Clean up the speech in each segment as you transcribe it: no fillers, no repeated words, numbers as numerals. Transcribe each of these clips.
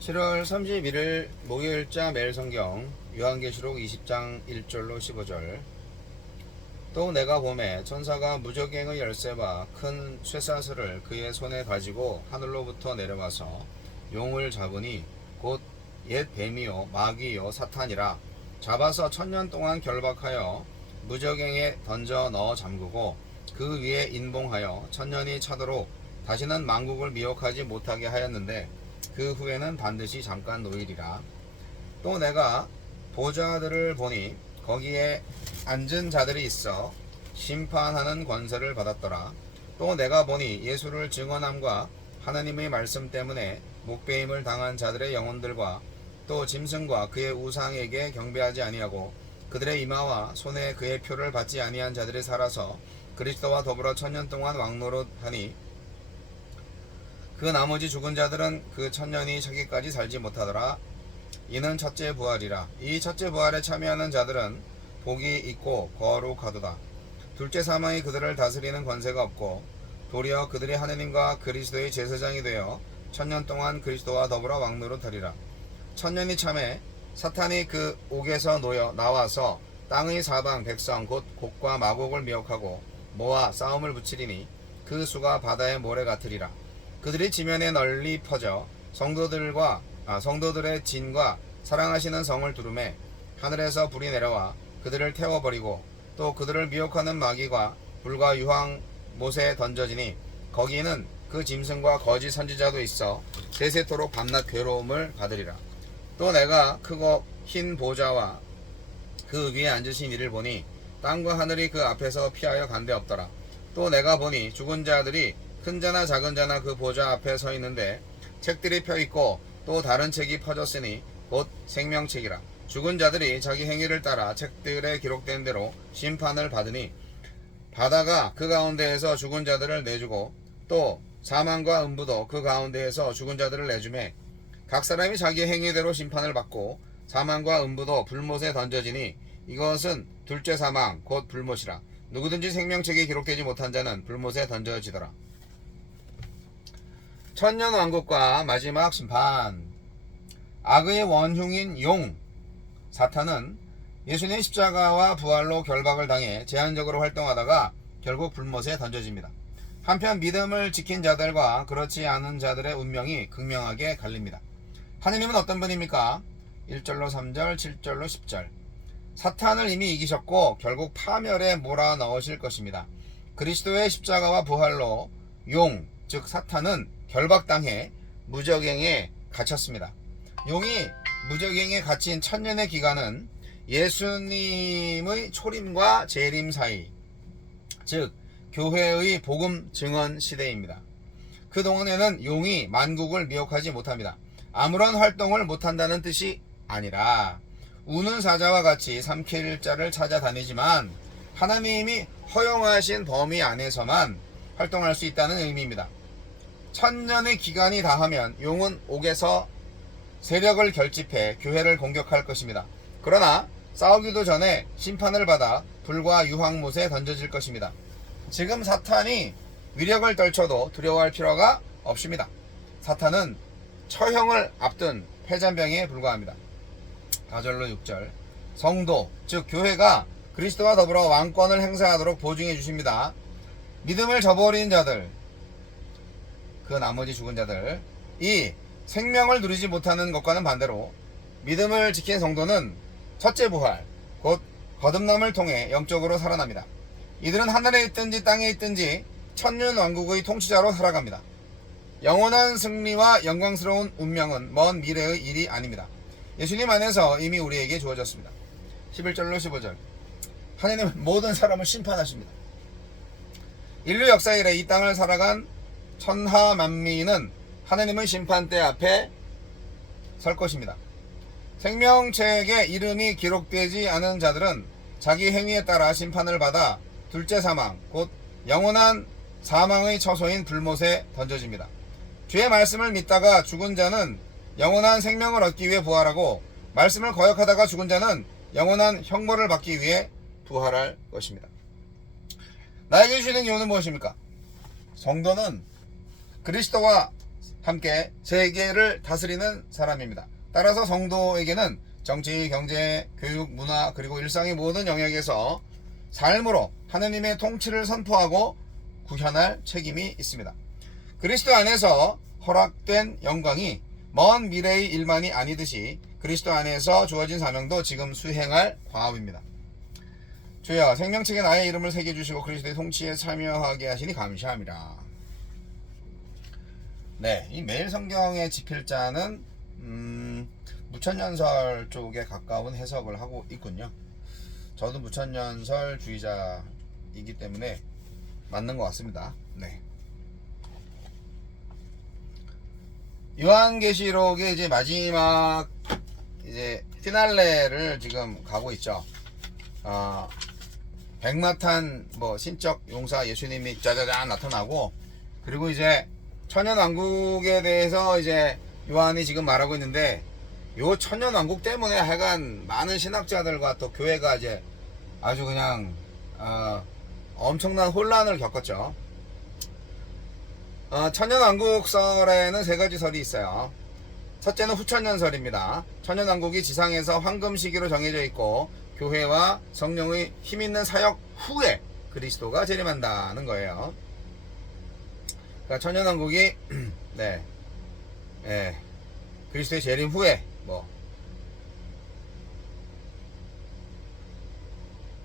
7월 31일 목요일자 매일성경 요한계시록 20장 1절로 15절. 또 내가 보매 천사가 무저갱의 열쇠와 큰 쇠사슬을 그의 손에 가지고 하늘로부터 내려와서 용을 잡으니 곧 옛 뱀이요 마귀요 사탄이라. 잡아서 1000년 동안 결박하여 무저갱에 던져 넣어 잠그고 그 위에 인봉하여 1000년이 차도록 다시는 만국을 미혹하지 못하게 하였는데 그 후에는 반드시 잠깐 노일이라. 또 내가 보좌들을 보니 거기에 앉은 자들이 있어 심판하는 권세를 받았더라. 또 내가 보니 예수를 증언함과 하나님의 말씀 때문에 목배임을 당한 자들의 영혼들과 또 짐승과 그의 우상에게 경배하지 아니하고 그들의 이마와 손에 그의 표를 받지 아니한 자들이 살아서 그리스도와 더불어 1000년 동안 왕노릇하니 그 나머지 죽은 자들은 그 1000년이 차기까지 살지 못하더라. 이는 첫째 부활이라. 이 첫째 부활에 참여하는 자들은 복이 있고 거룩하도다. 둘째 사망이 그들을 다스리는 권세가 없고 도리어 그들이 하느님과 그리스도의 제사장이 되어 1000년 동안 그리스도와 더불어 왕노릇하리라. 1000년이 참에 사탄이 그 옥에서 놓여 나와서 땅의 사방 백성 곧 곡과 마곡을 미혹하고 모아 싸움을 붙이리니 그 수가 바다의 모래 같으리라. 그들이 지면에 널리 퍼져 성도들의 진과 사랑하시는 성을 두르매 하늘에서 불이 내려와 그들을 태워버리고 또 그들을 미혹하는 마귀가 불과 유황 못에 던져지니 거기는 그 짐승과 거짓 선지자도 있어 세세토록 밤낮 괴로움을 받으리라. 또 내가 크고 흰 보좌와 그 위에 앉으신 이를 보니 땅과 하늘이 그 앞에서 피하여 간데 없더라. 또 내가 보니 죽은 자들이 큰 자나 작은 자나 그 보좌 앞에 서 있는데 책들이 펴 있고 또 다른 책이 퍼졌으니 곧 생명책이라. 죽은 자들이 자기 행위를 따라 책들에 기록된 대로 심판을 받으니 바다가 그 가운데에서 죽은 자들을 내주고 또 사망과 음부도 그 가운데에서 죽은 자들을 내주매 각 사람이 자기 행위대로 심판을 받고 사망과 음부도 불못에 던져지니 이것은 둘째 사망 곧 불못이라. 누구든지 생명책에 기록되지 못한 자는 불못에 던져지더라. 천년 왕국과 마지막 심판. 악의 원흉인 용 사탄은 예수님의 십자가와 부활로 결박을 당해 제한적으로 활동하다가 결국 불못에 던져집니다. 한편 믿음을 지킨 자들과 그렇지 않은 자들의 운명이 극명하게 갈립니다. 하느님은 어떤 분입니까? 1절로 3절, 7절로 10절. 사탄을 이미 이기셨고 결국 파멸에 몰아넣으실 것입니다. 그리스도의 십자가와 부활로 용, 즉 사탄은 결박당해 무저갱에 갇혔습니다. 용이 무저갱에 갇힌 1000년의 기간은 예수님의 초림과 재림 사이, 즉 교회의 복음 증언 시대입니다. 그동안에는 용이 만국을 미혹하지 못합니다. 아무런 활동을 못한다는 뜻이 아니라 우는 사자와 같이 삼킬 자를 찾아다니지만 하나님이 허용하신 범위 안에서만 활동할 수 있다는 의미입니다. 1000년의 기간이 다하면 용은 옥에서 세력을 결집해 교회를 공격할 것입니다. 그러나 싸우기도 전에 심판을 받아 불과 유황못에 던져질 것입니다. 지금 사탄이 위력을 떨쳐도 두려워할 필요가 없습니다. 사탄은 처형을 앞둔 패잔병에 불과합니다. 4절로 6절. 성도, 즉 교회가 그리스도와 더불어 왕권을 행사하도록 보증해 주십니다. 믿음을 저버린 자들, 그 나머지 죽은 자들, 이 생명을 누리지 못하는 것과는 반대로 믿음을 지킨 성도는 첫째 부활, 곧 거듭남을 통해 영적으로 살아납니다. 이들은 하늘에 있든지 땅에 있든지 천년 왕국의 통치자로 살아갑니다. 영원한 승리와 영광스러운 운명은 먼 미래의 일이 아닙니다. 예수님 안에서 이미 우리에게 주어졌습니다. 11절로 15절. 하나님은 모든 사람을 심판하십니다. 인류 역사 이래 이 땅을 살아간 천하 만민은 하나님의 심판대 앞에 설 것입니다. 생명책에 이름이 기록되지 않은 자들은 자기 행위에 따라 심판을 받아 둘째 사망, 곧 영원한 사망의 처소인 불못에 던져집니다. 주의 말씀을 믿다가 죽은 자는 영원한 생명을 얻기 위해 부활하고 말씀을 거역하다가 죽은 자는 영원한 형벌을 받기 위해 부활할 것입니다. 나에게 주시는 기호는 무엇입니까? 성도는 그리스도와 함께 세계를 다스리는 사람입니다. 따라서 성도에게는 정치, 경제, 교육, 문화 그리고 일상의 모든 영역에서 삶으로 하느님의 통치를 선포하고 구현할 책임이 있습니다. 그리스도 안에서 허락된 영광이 먼 미래의 일만이 아니듯이 그리스도 안에서 주어진 사명도 지금 수행할 과업입니다. 주여, 생명책에 나의 이름을 새겨주시고 그리스도의 통치에 참여하게 하시니 감사합니다. 네, 이 매일 성경의 지필자는 무천년설 쪽에 가까운 해석을 하고 있군요. 저도 무천년설 주의자이기 때문에 맞는 것 같습니다. 네. 요한계시록의 이제 마지막 이제 피날레를 지금 가고 있죠. 백마탄 뭐 신적 용사 예수님이 짜자잔 나타나고, 그리고 이제 천연왕국에 대해서 이제 요한이 지금 말하고 있는데, 요 천연왕국 때문에 하여간 많은 신학자들과 또 교회가 이제 아주 그냥 엄청난 혼란을 겪었죠. 천년왕국설에는 세 가지 설이 있어요. 첫째는 후천년설입니다. 천년왕국이 지상에서 황금 시기로 정해져 있고 교회와 성령의 힘있는 사역 후에 그리스도가 재림한다는 거예요. 그러니까 천년왕국이 그리스도의 재림 후에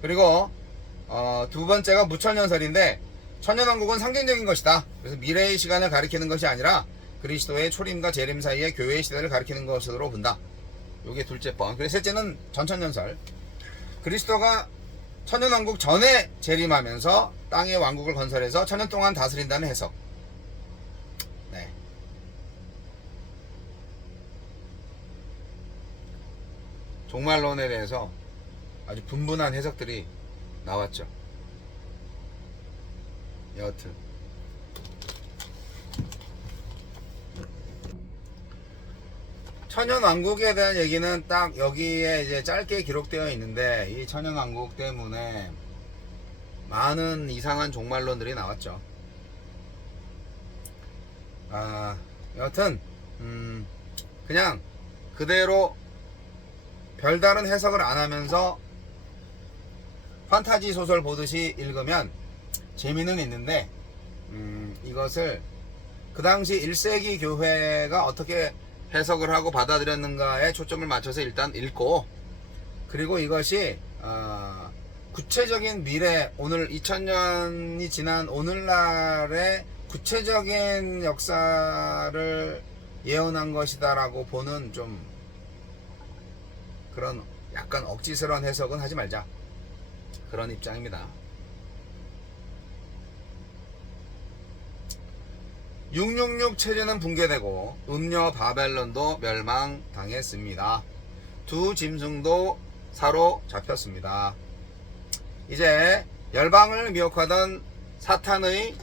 그리고 두 번째가 무천년설인데, 천년왕국은 상징적인 것이다. 그래서 미래의 시간을 가리키는 것이 아니라 그리스도의 초림과 재림 사이의 교회의 시대를 가리키는 것으로 본다. 요게 둘째 번. 그리고 셋째는 전천년설. 그리스도가 천년왕국 전에 재림하면서 땅의 왕국을 건설해서 천년 동안 다스린다는 해석. 네. 종말론에 대해서 아주 분분한 해석들이 나왔죠. 여하튼 천연왕국에 대한 얘기는 딱 여기에 이제 짧게 기록되어 있는데, 이 천연왕국 때문에 많은 이상한 종말론들이 나왔죠. 여하튼 그냥 그대로 별다른 해석을 안 하면서 판타지 소설 보듯이 읽으면 재미는 있는데, 이것을 그 당시 1세기 교회가 어떻게 해석을 하고 받아들였는가에 초점을 맞춰서 일단 읽고, 그리고 이것이 구체적인 미래, 오늘 2000년이 지난 오늘날의 구체적인 역사를 예언한 것이다 라고 보는 좀 그런 약간 억지스러운 해석은 하지 말자, 그런 입장입니다. 666 체제는 붕괴되고 음녀 바벨론도 멸망당했습니다. 두 짐승도 사로잡혔습니다. 이제 열방을 미혹하던 사탄의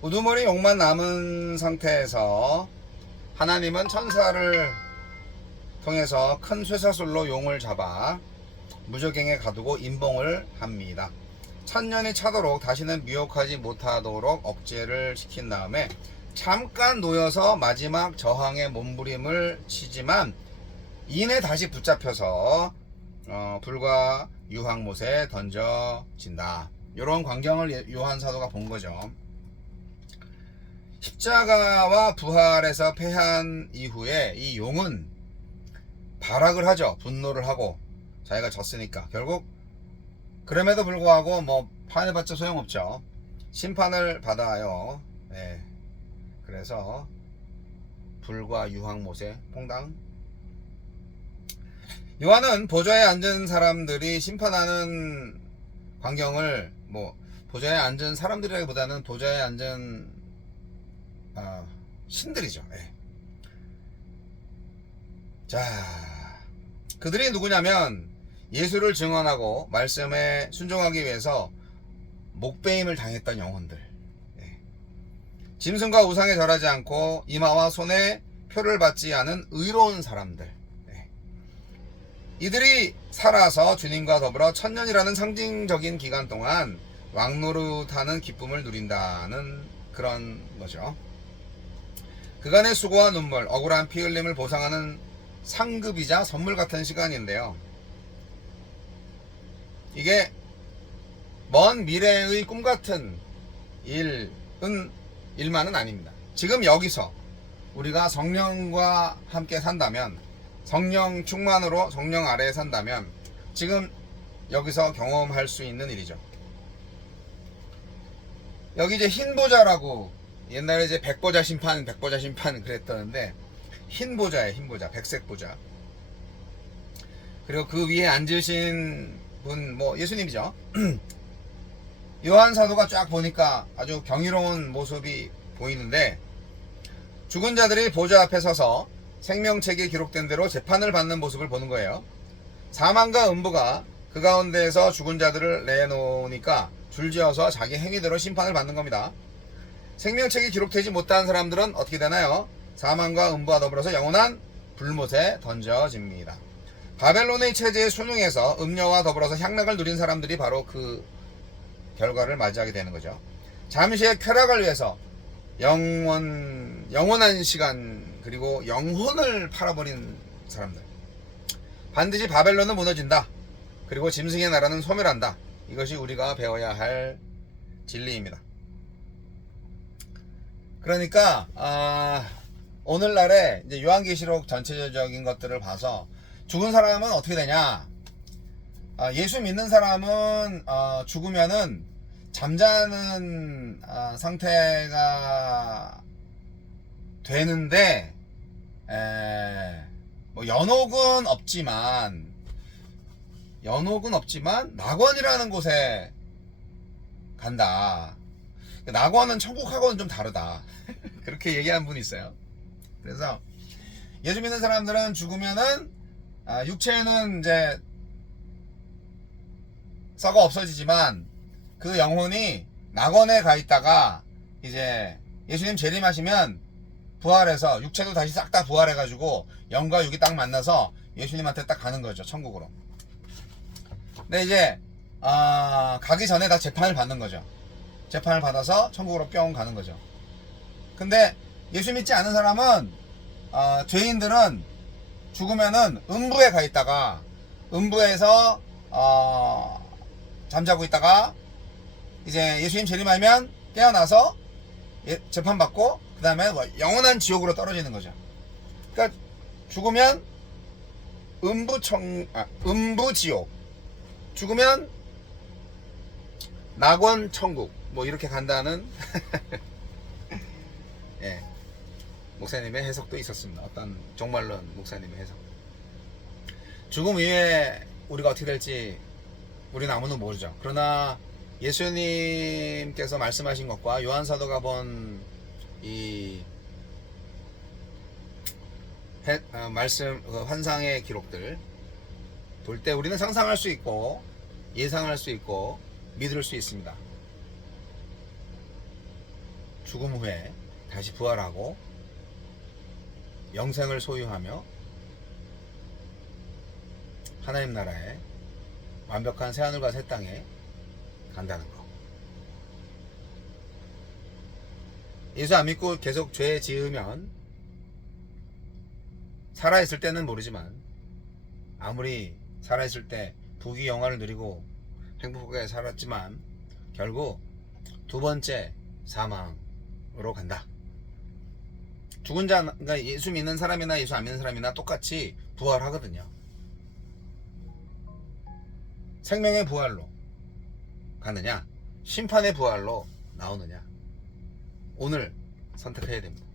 우두머리 욕만 남은 상태에서 하나님은 천사를 통해서 큰 쇠사슬로 용을 잡아 무저갱에 가두고 임봉을 합니다. 1000년이 차도록 다시는 미혹하지 못하도록 억제를 시킨 다음에 잠깐 놓여서 마지막 저항의 몸부림을 치지만 이내 다시 붙잡혀서 불과 유황못에 던져진다. 이런 광경을 요한 사도가 본 거죠. 십자가와 부활에서 패한 이후에 이 용은 발악을 하죠. 분노를 하고 자기가 졌으니까. 결국 그럼에도 불구하고 파해봤자 소용없죠. 심판을 받아요. 네. 그래서 불과 유황못에 퐁당. 요한은 보좌에 앉은 사람들이 심판하는 광경을 보좌에 앉은 사람들이라기보다는 보좌에 앉은 신들이죠. 네. 자, 그들이 누구냐면 예수를 증언하고 말씀에 순종하기 위해서 목베임을 당했던 영혼들. 네. 짐승과 우상에 절하지 않고 이마와 손에 표를 받지 않은 의로운 사람들. 이들이 살아서 주님과 더불어 천년이라는 상징적인 기간 동안 왕노릇하는 기쁨을 누린다는 그런 거죠. 그간의 수고와 눈물, 억울한 피 흘림을 보상하는 상급이자 선물 같은 시간인데요. 이게 먼 미래의 꿈 같은 일만은 아닙니다. 지금 여기서 우리가 성령과 함께 산다면, 성령 충만으로 성령 아래에 산다면 지금 여기서 경험할 수 있는 일이죠. 여기 이제 흰보자라고, 옛날에 이제 백보자 심판 그랬다는데, 흰보자예요. 흰보자, 백색보자. 그리고 그 위에 앉으신 분, 뭐 예수님이죠. 요한 사도가 쫙 보니까 아주 경이로운 모습이 보이는데, 죽은 자들이 보좌 앞에 서서 생명책에 기록된 대로 재판을 받는 모습을 보는 거예요. 사망과 음부가 그 가운데에서 죽은 자들을 내놓으니까 줄지어서 자기 행위대로 심판을 받는 겁니다. 생명책에 기록되지 못한 사람들은 어떻게 되나요? 사망과 음부와 더불어서 영원한 불못에 던져집니다. 바벨론의 체제에 순응해서 음녀와 더불어서 향락을 누린 사람들이 바로 그 결과를 맞이하게 되는 거죠. 잠시의 쾌락을 위해서 영원한 시간, 그리고 영혼을 팔아버린 사람들. 반드시 바벨론은 무너진다. 그리고 짐승의 나라는 소멸한다. 이것이 우리가 배워야 할 진리입니다. 그러니까 오늘날에 이제 요한계시록 전체적인 것들을 봐서 죽은 사람은 어떻게 되냐? 예수 믿는 사람은 죽으면은 잠자는 상태가 되는데, 뭐 연옥은 없지만 낙원이라는 곳에 간다. 낙원은 천국하고는 좀 다르다. 그렇게 얘기하는 분이 있어요. 그래서 예수 믿는 사람들은 죽으면은 육체는 이제 썩어 없어지지만 그 영혼이 낙원에 가 있다가 이제 예수님 재림하시면 부활해서 육체도 다시 싹 다 부활해가지고 영과 육이 딱 만나서 예수님한테 딱 가는 거죠. 천국으로. 근데 이제 가기 전에 다 재판을 받는 거죠. 재판을 받아서 천국으로 뿅 가는 거죠. 근데 예수 믿지 않은 사람은 죄인들은 죽으면은 음부에 가 있다가 음부에서 잠자고 있다가 이제 예수님 재림하면 깨어나서 재판받고 그 다음에 뭐 영원한 지옥으로 떨어지는 거죠. 그러니까 죽으면 음부지옥, 죽으면 낙원 천국, 뭐 이렇게 간다는 예, 목사님의 해석도 있었습니다. 어떤 종말론 목사님의 해석. 죽음 이후에 우리가 어떻게 될지 우리는 아무도 모르죠. 그러나 예수님께서 말씀하신 것과 요한사도가 본 이 말씀, 환상의 기록들 볼 때 우리는 상상할 수 있고 예상할 수 있고 믿을 수 있습니다. 죽음 후에 다시 부활하고 영생을 소유하며 하나님 나라에 완벽한 새하늘과 새 땅에 간다는 거. 예수 안 믿고 계속 죄 지으면 살아있을 때는 모르지만 아무리 살아있을 때 부귀 영화를 누리고 행복하게 살았지만 결국 두 번째 사망으로 간다. 죽은 자, 그러니까 예수 믿는 사람이나 예수 안 믿는 사람이나 똑같이 부활하거든요. 생명의 부활로 가느냐, 심판의 부활로 나오느냐, 오늘 선택해야 됩니다.